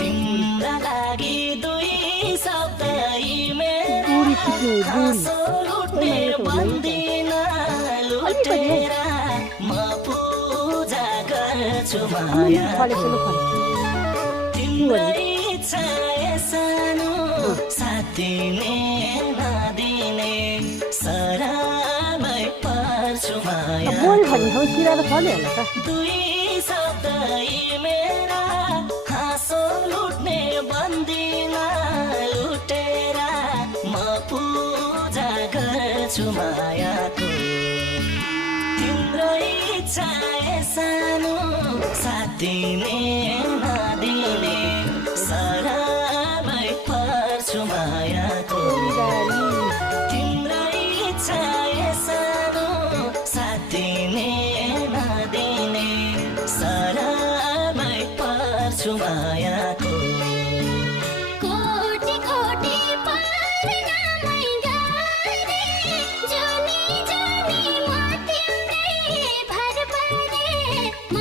तिम्रा लागि दुई शब्द मेरा हाँसो लुट्ने बन्दिन लुटेर म पूजा गर्छु मायाको तिम्रै छाया सानो साथिने नदिने सरामै पर्छु मायाको दुई शब्द मेरा हाँसो लुट्ने बन्दिन लुटेर म पूजा गर्छु मायाको तिम्रै छाया सानो साथिने नदिने सरामै पर्छु मायाको तिम्रै छाया सानो साथिने नदिने सरामै पर्छु मायाको कोटी कोटी पारनामै गाए जुनी जुनी म तिम्रै भर परे म